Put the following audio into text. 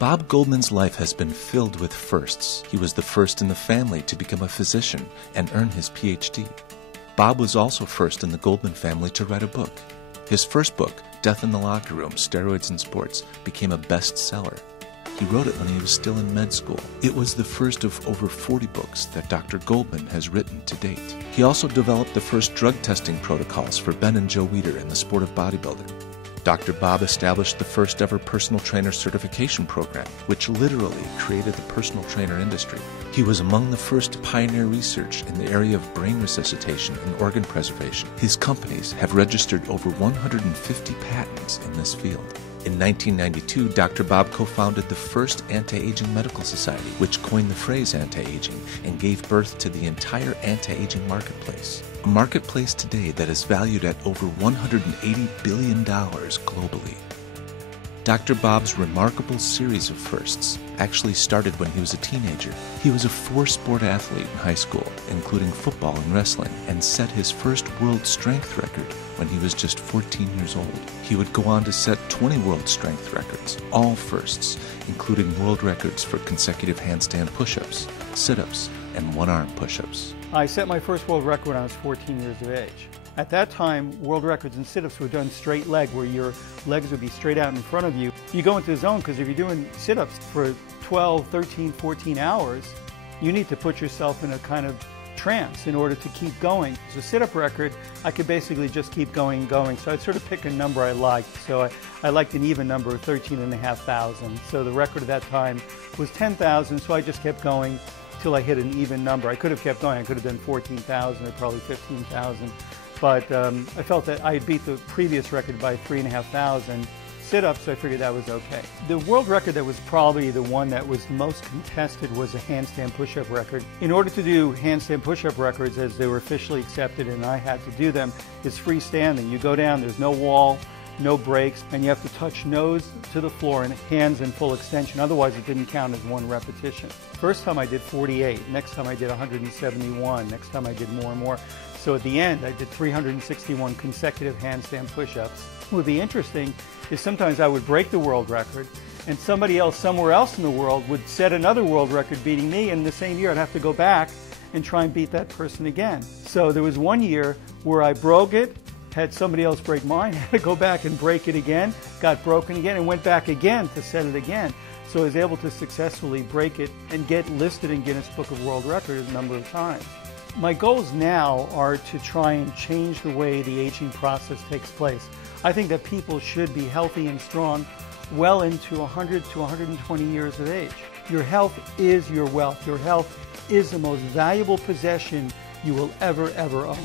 Bob Goldman's life has been filled with firsts. He was the first in the family to become a physician and earn his PhD. Bob was also first in the Goldman family to write a book. His first book, Death in the Locker Room, Steroids and Sports, became a bestseller. He wrote it when he was still in med school. It was the first of over 40 books that Dr. Goldman has written to date. He also developed the first drug testing protocols for Ben and Joe Weider in the sport of bodybuilding. Dr. Bob established the first ever personal trainer certification program, which literally created the personal trainer industry. He was among the first to pioneer research in the area of brain resuscitation and organ preservation. His companies have registered over 150 patents in this field. In 1992, Dr. Bob co-founded the first anti-aging medical society, which coined the phrase anti-aging and gave birth to the entire anti-aging marketplace. A marketplace today that is valued at over $180 billion globally. Dr. Bob's remarkable series of firsts actually started when he was a teenager. He was a 4-sport athlete in high school, including football and wrestling, and set his first world strength record when he was just 14 years old. He would go on to set 20 world strength records, all firsts, including world records for consecutive handstand push-ups, sit-ups, and one-arm push-ups. I set my first world record when I was 14 years of age. At that time, world records in sit-ups were done straight leg, where your legs would be straight out in front of you. You go into the zone, because if you're doing sit-ups for 12, 13, 14 hours, you need to put yourself in a kind of trance in order to keep going. As a sit-up record, I could basically just keep going. So I'd sort of pick a number I liked. So I liked an even number of 13,500. So the record at that time was 10,000, so I just kept going till I hit an even number. I could have kept going. I could have done 14,000 or probably 15,000. But I felt that I had beat the previous record by 3,500 sit-ups, so I figured that was okay. The world record that was probably the one that was most contested was a handstand push-up record. In order to do handstand push-up records as they were officially accepted and I had to do them, it's freestanding. You go down, there's no wall, no brakes, and you have to touch nose to the floor and hands in full extension. Otherwise, it didn't count as one repetition. First time I did 48, next time I did 171, next time I did more and more. So at the end, I did 361 consecutive handstand push-ups. What would be interesting is sometimes I would break the world record, and somebody else somewhere else in the world would set another world record beating me, and the same year I'd have to go back and try and beat that person again. So there was one year where I broke it, had somebody else break mine, had to go back and break it again, got broken again, and went back again to set it again. So I was able to successfully break it and get listed in Guinness Book of World Records a number of times. My goals now are to try and change the way the aging process takes place. I think that people should be healthy and strong well into 100 to 120 years of age. Your health is your wealth. Your health is the most valuable possession you will ever own.